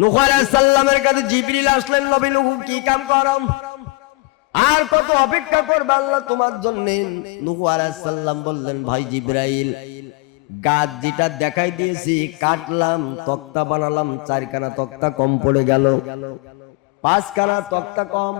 নূহ আলাইহিস সালামের কাছে জিবরিল আসলেন, নবী নূহ কি কাম করম, আর কত অপেক্ষা করবে আল্লাহ তোমার জন্য। নূহ আলাইহিস সালাম বললেন, ভাই জিবরাইল, গাছ যেটা দেখাই দিয়েছি কাটলাম, তক্তা বানালাম, 4খানা তক্তা কম পড়ে গেল, 5খানা তক্তা কম,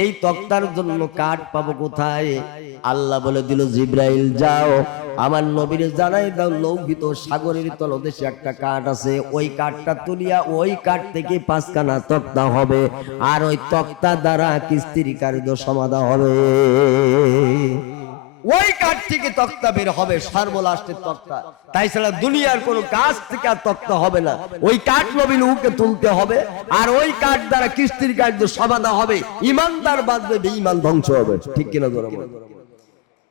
এই তক্তার জন্য কাঠ পাবো কোথায়? আল্লাহ বলে দিল, জিবরাইল যাও আমার নবীর জানাই দাও, লৌহিত সাগরের তলদেশে একটা কাঠ আছে, ওই কাঠটা তুলিয়া ওই কাঠ থেকে 5খানা তক্তা হবে, আর ওই তক্তা দ্বারা কিস্তির কার্য সমাধা হবে। ওই কাঠ থেকে তক্তা বের হবে, সর্বলাস্টের তক্তা, তাই ছাড়া দুনিয়ার কোন কাজ থেকে আর তক্তা হবে না। ওই কাঠ নবী নূহকে তুলতে হবে, আর ওই কাঠ দ্বারা কিস্তির কার্য সমাধা হবে, ইমানদার বাঁচবে, বেঈমান ধ্বংস হবে। ঠিক কিনা জোরে বলেন।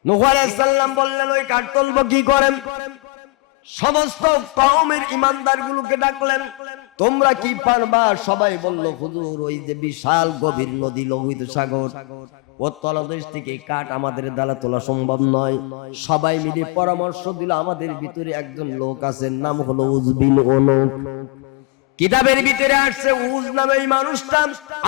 নূহ আলাইহিস সালাম বললেন, ওই কাঠ তুলবো কি করেন? সমস্ত কওমের ইমানদার গুলোকে ডাকলেন, তোমরা কি পারবা? সবাই বলল, হুজুর ওই যে বিশাল গভীর নদী লোহিত সাগর, ও তলদেশ থেকে কাঠ আমাদের দ্বারা তোলা সম্ভব নয়। সবাই মিলে পরামর্শ দিল, আমাদের ভিতরে একজন লোক আছেন, নাম হলো উজ বিন উনুক। কিতাবের ভিতরে আসছে উজ নামে এই মানুষটা,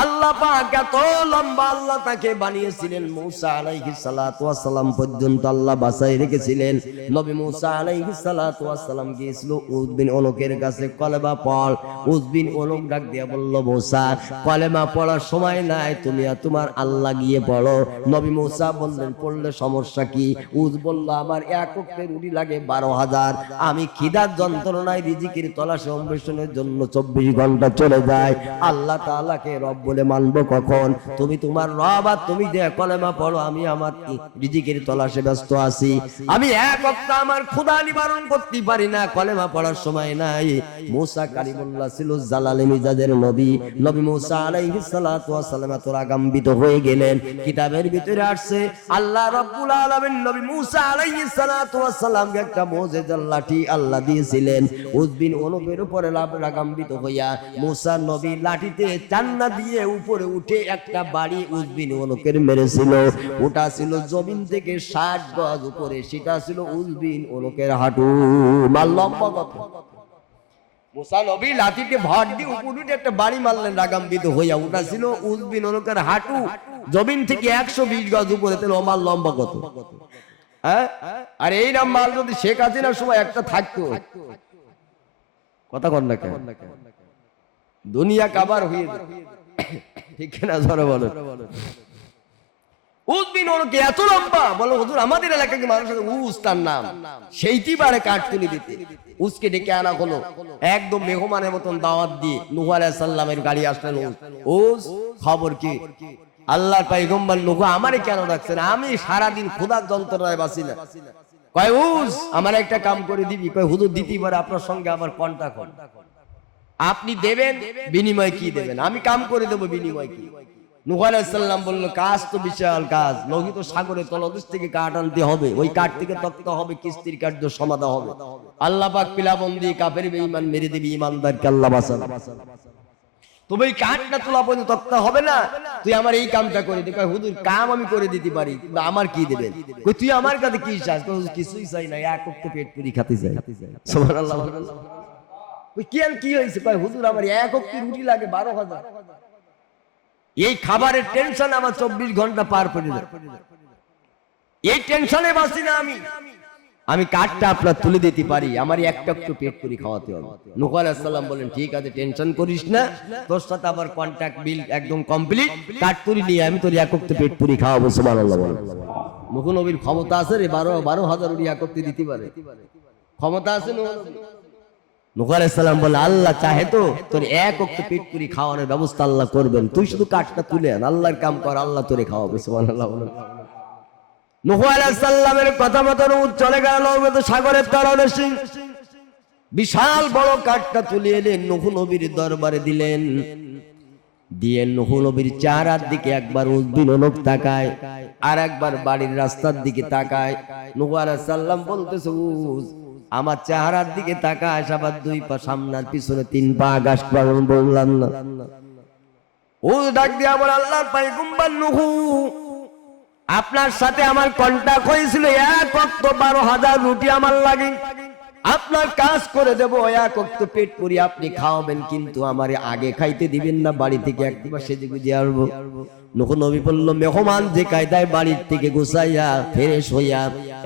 আল্লাহ পাক এত লম্বা আল্লাহ তাকে বানিয়েছিলেন, মুসা আলাইহিস সালাতু ওয়াস সালাম পর্যন্ত আল্লাহ বাঁচাই রেখেছিলেন। নবী মুসা আলাইহিস সালাতু ওয়াস সালাম গিয়েছিল উজ বিন উনুকের কাছে, কলেমা পড়। উজ বিন উনুক ডাক দিয়া বলল, মুসা কলেমা পড়ার সময় নাই, তুমি আর তোমার আল্লাহ গিয়ে পড়ো। নবী মুসা বললেন, পড়লে সমস্যা কি? উজ বলল, আমার এক ওয়াক্তের রুটি লাগে 12,000, আমি খিদার যন্ত্রণায় রিজিকের তলাশে অন্বেষণের জন্য 24 ঘন্টা চলে যায়। আল্লাহ তাআলাকে রব বলে মানবো কখন? তুমি তোমার রব, আর তুমি যে কলেমা পড়ো, আমি আমার রিজিকের তলাশে ব্যস্ত আছি, আমি এক ওয়াক্ত আমার ক্ষুধা নিবারণ করতে পারি না, কলেমা পড়ার সময় নাই। মুসা কালিমুল্লাহ ছিল জালালে মিজাজের নবী। নবী মুসা আলাইহিস সালাতু ওয়াস সালাম এত রাগান্বিত হয়ে গেলেন। কিতাবের ভিতরে আসছে, আল্লাহ রাব্বুল আলামিন নবী মুসা আলাইহিস সালাতু ওয়াস সালামকে একটা মুজিজার লাঠি আল্লাহ দিয়েছিলেন। উজ বিন উনুকের উপরে রাগান্বিত হইয়া মুসা নবী লাঠিতে চান্না দিয়ে উপরে উঠে একটা বাড়ি উজ বিন উনুকের মেরেছিল। ওটা ছিল জমিন থেকে 60 গজ উপরে, সেটা ছিল উজ বিন উনুকের হাঁটু। মাল লম্বা কত? মুসা নবী লাঠিতে ভর দিয়ে উপরে উঠে একটা বাড়ি মারলেন রাগান্বিত হইয়া, ওটা ছিল উজ বিন উনুকের হাঁটু, জমিন থেকে 120 গজ উপরে। তাহলে ওমাল লম্বা কত? হ্যাঁ, আর এই নাম মাল যদি শেখ হাসিনার সময় একটা থাকতো, কথা কন না কেন, দুনিয়া কাবার হয়ে যেত। ঠিক না জোরে বলো। উজ বিন উনুক এত লম্বা, বলো হুজুর আমাদের এলাকায় মানুষের উজ তার নাম, সেইটি বারে কাঠ তুলে দিতে। উজকে ডেকে আনা হলো, একদম মেহমানের মতন দাওয়াত দিয়ে। নূহ আলাইহিস সালামের গাড়ি আসলেন। উজ খবর কি? আল্লাহর পয়গম্বর নূহ, আমারে কেন ডাকছেন? আমি সারাদিন ক্ষুধার যন্ত্রণায় বাঁচি না। কয় উজ আমার একটা কাম করে দিবি? কয় হুজুর দিতেই পারে, আপনার সঙ্গে আমার কন্টাক্ট হয়, আপনি দেবেন, বিনিময় কি দেবেন? আমি কাম করে দেবো, বিনিময় কি? নূহ আলাইহিস সালাম বলল, কাজ তো বিশাল কাজ, লোহিত সাগরের তলদেশ থেকে কাঠ আনতে হবে, ওই কাঠ থেকে তক্তা হবে, কিস্তির কার্য সমাধা হবে। আল্লাহ পাক পিলাবন্দি কাফের বেঈমান মেরে দিবি, ইমানদারকে আল্লাহ বাঁচাবে। তবে এই কাঠটা তোলা পর্যন্ত তক্তা হবে না, তুই আমার এই কামটা করে দে। কয় হুজুর কাম আমি করে দিতে পারি, কিন্তু আমার কি দেবেন? কই তুই আমার কাছে কি চাস? কই কিছুই চাই না, এক ওয়াক্ত পেট পুরি খেতে চাই। সুবহানাল্লাহ। কি হয়েছে? কয় হুজুর আমার এক ওয়াক্ত রুটি লাগে 12,000, এই খাবারের টেনশন আমার 24 ঘন্টা পার করে যায়, এই টেনশনে বাঁচি না আমি কাঠটা আপনার তুলে দিতে পারি, আমার একটা একটু পেট পুরি খাওয়াতে হবে। নূহ আলাইহিস সালাম বলেন, ঠিক আছে টেনশন করিস না, তোর সাথে আমার কন্ট্রাক্ট বিল একদম কমপ্লিট, কাঠ তুলি নিয়ে আমি তোর এক ওয়াক্ত পেট পুরি খাওয়াবো। সুবহানাল্লাহ বলেন। নূহ নবীর ক্ষমতা আছে রে, 12,000 রুটি এক ওয়াক্ত দিতে পারে, ক্ষমতা আছে নূহ নবীর। নূহ আলাইহিস সালাম বলে, আল্লাহ চাহে তো তোর এক ওয়াক্ত পেট পুরি খাওয়ানোর ব্যবস্থা আল্লাহ করবেন, তুই শুধু কাঠটা তুলে আন, আল্লাহর কাম কর, আল্লাহ তোরে খাওয়াবে। সুবহানাল্লাহ বলেন। নূহ আলাইহিস সালামের কথা মতো চলে গেল সাগরের তলদেশে, বিশাল বড় কাঠটা তুলে এলেন, নূহ নবীর দরবারে দিলেন। দিয়ে নূহ নবীর চেহারার দিকে একবার উজ বিন উনুক তাকায়, আর একবার বাড়ির রাস্তার দিকে তাকায়। নূহ আলাইহিস সালাম বলতেছে, উজ আমার চেহারার দিকে তাকায়, আবার 2 পা সামনে আর পিছনে 3 পা আগাশ পালন বললাম না। উজ ডাক দিয়া বলে, আল্লাহর পয়গম্বর নূহ, আপনার সাথে আমার কন্টাক্ট হয়েছিল, এক ওয়াক্ত 12,000 রুটি আমার লাগে, আপনার কাজ করে দেবো, এক ওয়াক্ত পেট পুরি আপনি খাওয়াবেন, কিন্তু আমারে আগে খাইতে দিবেন না, বাড়ি থেকে একবার সেজে গুজে আসবো। নূহ নবী বলল, মেহমান যে কায়দায় বাড়ির থেকে গুছাইয়া ফ্রেশ হইয়া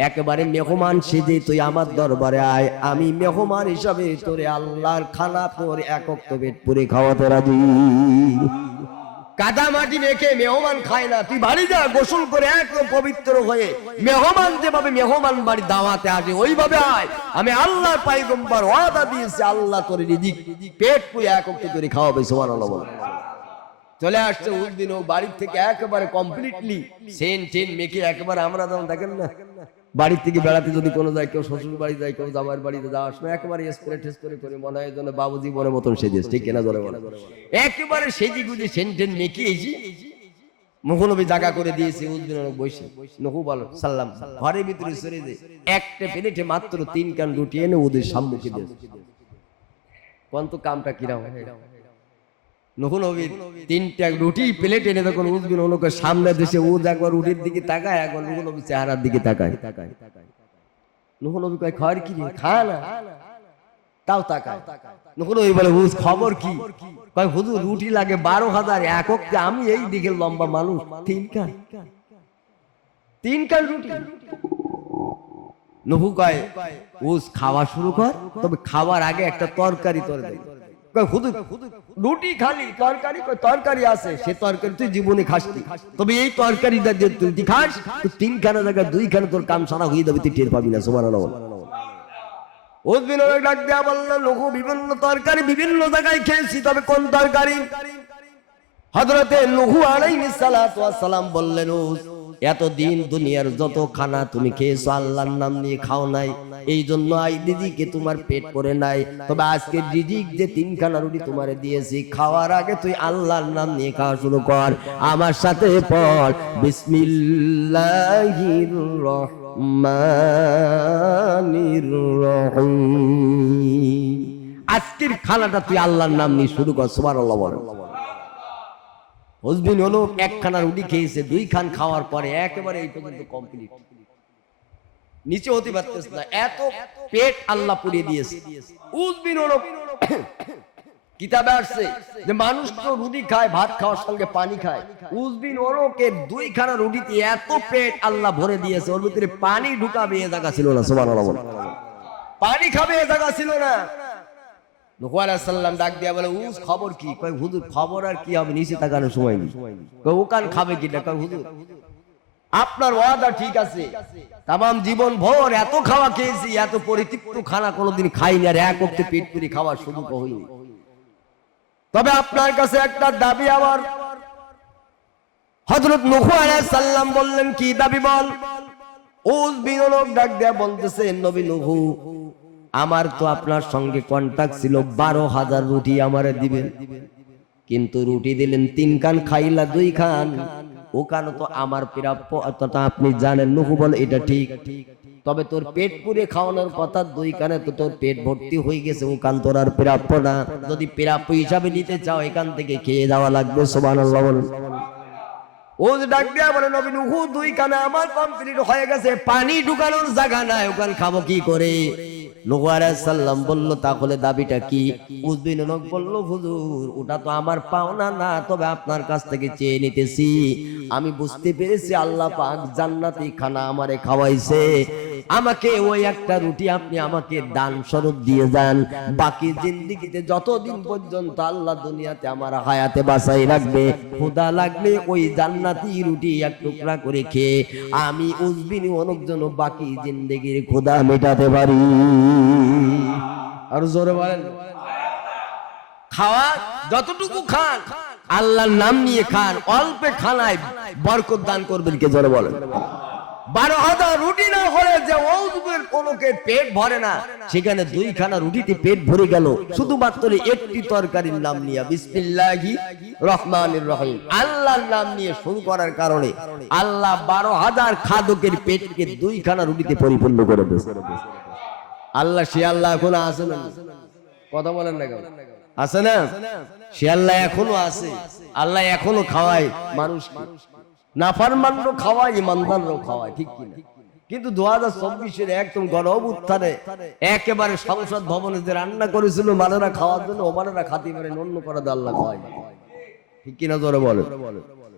একেবারে মেহমান সেজে তুই আমার দরবারে আয়, আমি মেহমান হিসাবে তোরে আল্লাহর খানা তোর এক ওয়াক্ত পেট পুরি খাওয়াতে রাজি। কাদা মাটি রেখে মেহমান খায় না, তুই বাড়ি যা, গোসল করে একদম পবিত্র হয়ে মেহমান যেভাবে মেহমান বাড়ি দাওয়াতে আসে ওইভাবে আয়। আমি আল্লাহর পয়গম্বর ওয়াদা দিয়েছি, আল্লাহ তোর রিজিক পেট পুরে এক ওয়াক্ত তোরে খাওয়াবে। সুবহানাল্লাহ। চলে আসছে উদ্দিন, ও বাড়ির থেকে একেবারে কমপ্লিটলি সেন টেন মেখে একেবারে, আমরা যেমন দেখেন না বাড়ির থেকে বেড়াতে যদি কোনো যায়, কেউ শ্বশুর বাড়ি যায়, কেউ জামাইয়ের বাড়িতে যাওয়ার সময় একেবারে স্প্রে টেস্প্রে করে মনে হয় যেন বাবুজি মনের মতন সেজেছে, ঠিক কিনা ধরে বলে, একেবারে সেজি গুজি সেন টেন মেখে এসি নূহ নবী জায়গা করে দিয়েছে। উদ্দিন বসে নূহ বল সাল্লাম ঘরের ভিতরে সরে যে একটা প্লেটে মাত্র 3 কান রুটি এনে ওদের সম্মুখে দিয়েছে। কোন তো কামটা কিরাম, নূহ নবীর 3টা রুটি প্লেট এনে তখন উদ্দিন ওকে সামনে দেশে উদ একবার রুটির দিকে তাকায়, একবার নূহ নবীর চেহারার দিকে তাকায়। নূহ নবী কয়, খাওয়ার কি খা না, তাও তাকায়। নূহ নবী বলে, হুজ খবর কি? কয়, হুজুর রুটি লাগে 12,000 এক ওয়াক্তে, আমি এই দিকে লম্বা মানুষ 3 কান রুটি। নূহ কয়, হুজ খাওয়া শুরু কর, তবে খাওয়ার আগে একটা তরকারি তোর দেই। রুটি খালি তরকারি, তরকারি আছে, সে তরকারি তুই জীবনে খাসনি, তবে এই তরকারিটা যে তুই খাস তো 3 খানা জায়গায় 2 খানা তোর কাম সারা হয়ে যাবে, তুই টের পাবি না। সুবহানাল্লাহ। উদ্দিন ডাক দেয়া বলল, নূহ বিভিন্ন তরকারি বিভিন্ন জায়গায় খেয়েছি, তবে কোন তরকারি? হযরতে নূহ আলাইহিস সালাতু ওয়াস সালাম বললেন, এতদিন দুনিয়ার যত খানা তুমি খেয়েছো আল্লাহর নাম নিয়ে খাও নাই, এই জন্য আই রিজিকে তোমার পেট পড়ে নাই, তবে আজকে রিজিক যে 3 খানা রুটি তোমারে দিয়েছি, খাওয়ার আগে তুই আল্লাহর নাম নিয়ে খাওয়া শুরু কর। আমার সাথে পড়, বিসমিল্লাহির রহমানির রহিম। আজকের খানাটা তুই আল্লাহর নাম নিয়ে শুরু কর। সুবহানাল্লাহ বলেন। উদ্দিন হলো 1 খানা রুটি খেয়েছে, 2 খান খাওয়ার পরে একেবারে এই পর্যন্ত কমপ্লিট, নিচে হতে পারতেছ না, এত পেট আল্লাহ পুড়িয়ে দিয়েছে। উদ্দিন হলো কিতাবে আসছে যে মানুষ তো রুটি খায়, ভাত খাওয়ার সঙ্গে পানি খায়, উদ্দিন ওরকে 2 খানা রুটিতে এত পেট আল্লাহ ভরে দিয়েছে, ওর ভিতরে পানি ঢুকাবে এ জায়গা ছিল না। সুবহানাল্লাহ। পানি খাবে এ জায়গা ছিল না। নূহ আলাইহিস সালাম ডাক দিয়া বলে, উস খবর কি? কয়, হুজুর খবর আর কি হবে, নিচে তাকানোর সময় নেই। কয়, ওকান খাবে কিটা? কয়, হুজুর আপনার ওয়াদা ঠিক আছে, তামাম জীবন ভর এত খাওয়া খেয়েছি, এত পরিতৃপ্ত খানা কোনোদিন খাইনি, আর এক ওয়াক্তে পেট পুরি খাওয়ার সুযোগ হয়নি, তবে আপনার কাছে একটা দাবি আমার। হযরত নূহ আলাইহিস সালাম বললেন, কি দাবি বল? ওস বিনলোক ডাক দেয়া বলতেছে, নবী নূহ, আমার তো আপনার সঙ্গে কন্টাক্ট ছিল 12,000 রুটি আমারে দিবেন, কিন্তু রুটি দিলেন 3 খান, খাইলা 2 খান, ওখানে তো আমার প্রাপ্য, অতটা আপনি জানেন। নূহ বলে, এটা ঠিক, তবে তোর পেট পুরে খাওয়ানোর কথা, 2 কানে তো তোর পেট ভর্তি হয়ে গেছে, ওখান তোর আর প্রাপ্য না, যদি প্রাপ্য হিসাবে নিতে চাও এখান থেকে খেয়ে যাওয়া লাগবে। সুবহানাল্লাহ। ও ডাক দিয়া বলে, নবী নূহ 2 কানে আমার কমপ্লিট হয়ে গেছে, পানি ঢুকানোর জায়গা নাই, ওখান খাবো কি করে? নূহ আলাইহিস সালাম বলল, তাহলে দাবিটা কি? উদ্দিন বলল, হুজুর ওটা তো আমার পাওনা না, তবে আপনার কাছ থেকে চেয়ে নিতেছি। আমি বুঝতে পেরেছি আল্লাহ পাক জান্নাতি খানা আমারে খাওয়াইছে, আমাকে ওই একটা রুটি আপনি আমাকে দান স্বরূপ দিয়ে যান, বাকি জিন্দেগিতে যতদিন পর্যন্ত আল্লাহ দুনিয়াতে আমার হায়াতে বাঁচাই রাখবে, ক্ষুধা লাগলে ওই জান্নাতি রুটি 1 টুকরা করে খেয়ে আমি উজবিন অনেকজন বাকি জিন্দেগির ক্ষুধা মেটাতে পারি। আর জোরে বলেন, খাওয়া যতটুকু খান আল্লাহর নাম নিয়ে খান, অল্পে খানায় বরকত দান করবেন কে? জোরে বলেন। 12,000 রুটি না হলে যে ওজবের কোনকে পেট ভরে না, সেখানে 2 খানা রুটিতে পেট ভরে গেল শুধুমাত্র একটি তরকারির নাম নিয়ে, বিসমিল্লাহির রহমানির রহিম, আল্লাহর নাম নিয়ে শুরু করার কারণে আল্লাহ 12,000 খাদকের পেটকে 2 খানা রুটিতে পরিপূর্ণ করে দিয়েছে। আল্লাহ, সে আল্লাহ এখনো আছে না? কথা বলেন না কেন? আছে না? সে আল্লাহ এখনো আছে, আল্লাহ এখনো খাওয়ায় মানুষ, নাফরমানও খাওয়ায়, ইমানদারও খাওয়ায়, ঠিক কিনা? কিন্তু 2024-এর একদম গণ অভ্যুত্থানে একেবারে সংসদ ভবনে যে রান্না করেছিল মানেরা খাওয়ার জন্য, ও মানেরা খাতি পারে অন্য করে আল্লাহ খাওয়াই। ঠিক কিনা জোরে বলে।